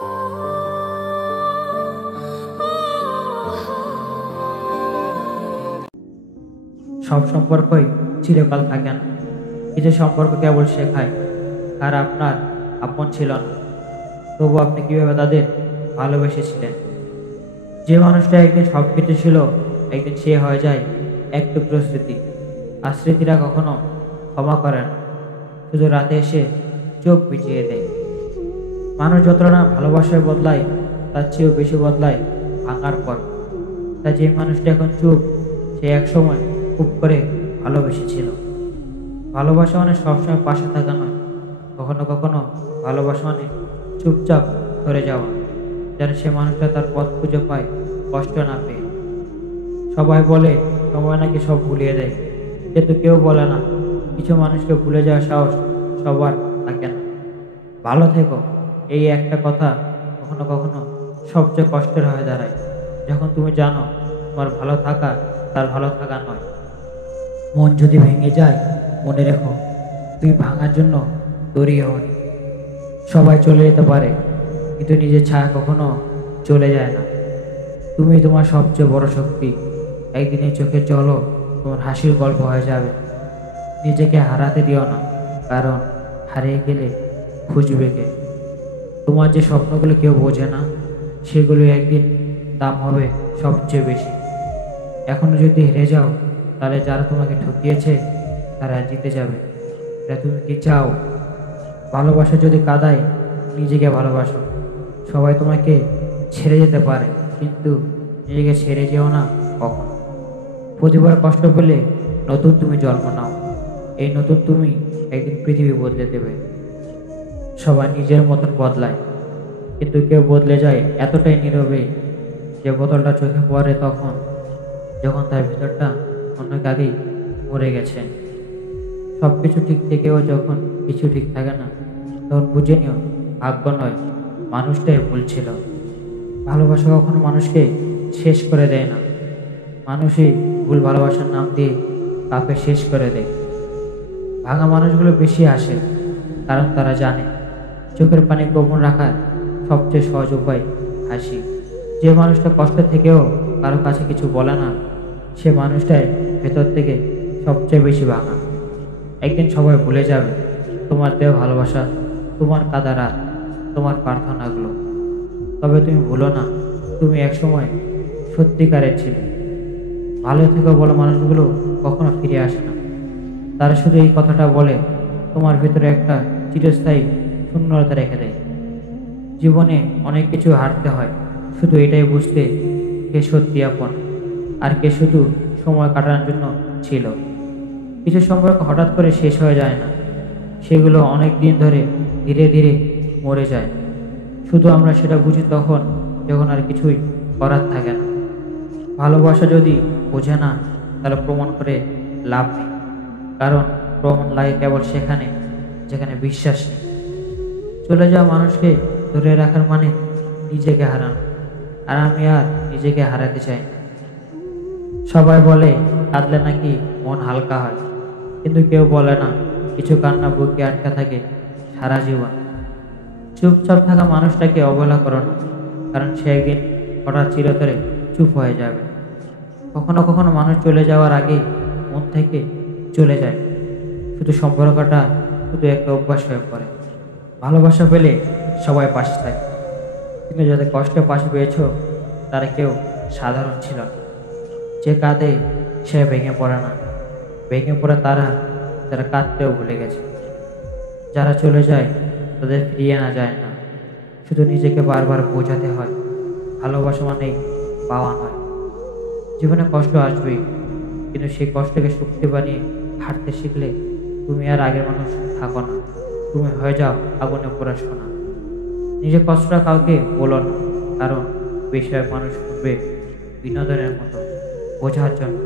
সব সম্পর্কই চিরকাল থাকে না। কিছু সম্পর্ক কেবল শেখায় আর আপনার আপন ছিল না, তবু আপনি কিভাবে তাদের ভালোবেসেছিলেন। যে মানুষটা একদিন সব কিছু ছিল, একদিন সে হয়ে যায় এক টুকরো স্মৃতি। আর স্মৃতিরা কখনো ক্ষমা করে না, শুধু রাতে এসে চোখ ভিজিয়ে দেয়। মানুষ যতটা না ভালোবাসায় বদলায়, তার চেয়েও বেশি বদলায় ভাঙার পর। তাই যে মানুষটা এখন চুপ, সে একসময় খুব করে ভালোবেসেছিল। ভালোবাসা মানে সবসময় পাশে থাকা নয়, কখনো কখনো ভালোবাসা মানে চুপচাপ সরে যাওয়া, যেন সে মানুষটা তার পথ খুঁজে পায়, কষ্ট না পেয়ে। সবাই বলে সময় নাকি সব ভুলিয়ে দেয়, কিন্তু কেউ বলে না কিছু মানুষকে ভুলে যাওয়ার সাহস সবার থাকে না। ভালো থেকো, এই একটা কথা কখনো কখনো সবচেয়ে কষ্টের হয়ে দাঁড়ায়, যখন তুমি জানো তোমার ভালো থাকা তার ভালো থাকা নয়। মন যদি ভেঙে যায়, মনে রেখো তুই ভাঙার জন্য তৈরি হওনি। সবাই চলে যেতে পারে, কিন্তু নিজের ছায়া কখনো চলে যায় না। তুমি তোমার সবচেয়ে বড় শক্তি। একদিনের চোখের জলও তোমার হাসির গল্প হয়ে যাবে। নিজেকে হারাতে দিও না, কারণ হারিয়ে গেলে খুঁজবে কে। তোমার যে স্বপ্নগুলো কেউ বোঝে না, সেগুলো একদিন দাম হবে সবচেয়ে বেশি। এখনো যদি হেরে যাও, তাহলে যারা তোমাকে ঠকিয়েছে তারা জিতে যাবে। এটা তুমি কি চাও? ভালোবাসা যদি কাঁদায়, নিজেকে ভালোবাসো। সবাই তোমাকে ছেড়ে যেতে পারে, কিন্তু নিজেকে ছেড়ে যেও না কখনো। প্রতিবার কষ্ট পেলে নতুন তুমি জন্ম নাও। এই নতুন তুমি একদিন পৃথিবী বদলে দেবে। সবাই নিজের মতন বদলায়, কিন্তু কেউ বদলে যায় এতটাই নীরবে যে বোতলটা চোখে পড়ে তখন, যখন তার ভিতরটা অন্য আগেই মরে গেছে। সব কিছু ঠিক থেকেও যখন কিছু ঠিক থাকে না, তখন বুঝে নিও ভাগ্য নয়, মানুষটাই ভুল ছিল। ভালোবাসা কখনো মানুষকে শেষ করে দেয় না, মানুষই ভুল ভালোবাসার নাম দিয়ে কাউকে শেষ করে দেয়। ভাঙা মানুষগুলো বেশি আসে, কারণ তারা জানে চোখের পানি গোপন রাখার সবচেয়ে সহজ উপায় হাসি। যে মানুষটা কষ্ট থেকেও কারো কাছে কিছু বলে না, সে মানুষটাই ভেতর থেকে সবচেয়ে বেশি ভাঙা। একদিন সবাই ভুলে যাবে তোমার দেওয়া ভালোবাসা, তোমার কাঁদা রাত, তোমার প্রার্থনাগুলো। তবে তুমি ভুলো না, তুমি একসময় সত্যিকারের ছিলে। ভালো থেকে বলো মানুষগুলো কখনো ফিরে আসে না। তারা শুধু এই কথাটা বলে, তোমার ভিতরে একটা চিরস্থায়ী শূন্যতা রেখে দেয়। জীবনে অনেক কিছু হারতে হয়, শুধু এটাই বুঝতে কে সত্যি আপন আর কে শুধু সময় কাটানোর জন্য ছিল। কিছু সম্পর্ক হঠাৎ করে শেষ হয়ে যায় না, সেগুলো অনেক দিন ধরে ধীরে ধীরে মরে যায়। শুধু আমরা সেটা বুঝি তখন, যখন আর কিছুই করার থাকে না। ভালোবাসা যদি বোঝে না, তাহলে প্রমাণ করে লাভ নেই, কারণ প্রমাণ লাগে কেবল সেখানে যেখানে বিশ্বাস নেই। চলে যাওয়া মানুষকে ধরে রাখার মানে নিজেকে হারানো, আর আমি আর নিজেকে হারাতে চাই না। সবাই বলে কাঁদলে নাকি মন হালকা হয়, কিন্তু কেউ বলে না কিছু কান্না বুকে আটকা থাকে সারা জীবন। চুপচাপ থাকা মানুষটাকে অবহেলা করো না, কারণ সে একদিন হঠাৎ চিরতরে চুপ হয়ে যাবে। কখনো কখনো মানুষ চলে যাওয়ার আগে মন থেকে চলে যায়, শুধু সম্পর্কটা শুধু একটা অভ্যাস হয়ে পড়ে। ভালোবাসা পেলে সবাই পাশে থাকে, কিন্তু যাদের কষ্টে পাশে পেয়েছো তারা কেউ সাধারণ ছিল না। যে কাঁদে সে ভেঙে পড়ে না, ভেঙে পড়ে তারা যারা কাঁদতেও ভুলে গেছে। যারা চলে যায় তাদের ফিরিয়ে আনা যায় না, শুধু নিজেকে বারবার বোঝাতে হয় ভালোবাসা মানেই পাওয়া নয়। জীবনে কষ্ট আসবেই, কিন্তু সেই কষ্টকে শক্তি বানিয়ে হাঁটতে শিখলে তুমি আর আগের মানুষ থাকো না, তুমি হয়ে যাও আগুনে পোড়া সোনা। নিজের কষ্টটা কাউকে বলো না, কারণ বেশিরভাগ মানুষ শুনবে বিনোদনের মতো, বোঝার জন্য।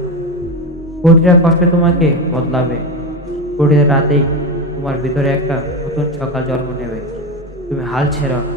প্রতিটা কষ্টে তোমাকে বদলাবে, প্রতিটা রাতেই তোমার ভিতরে একটা নতুন সকাল জন্ম নেবে। তুমি হাল ছেড়ো না।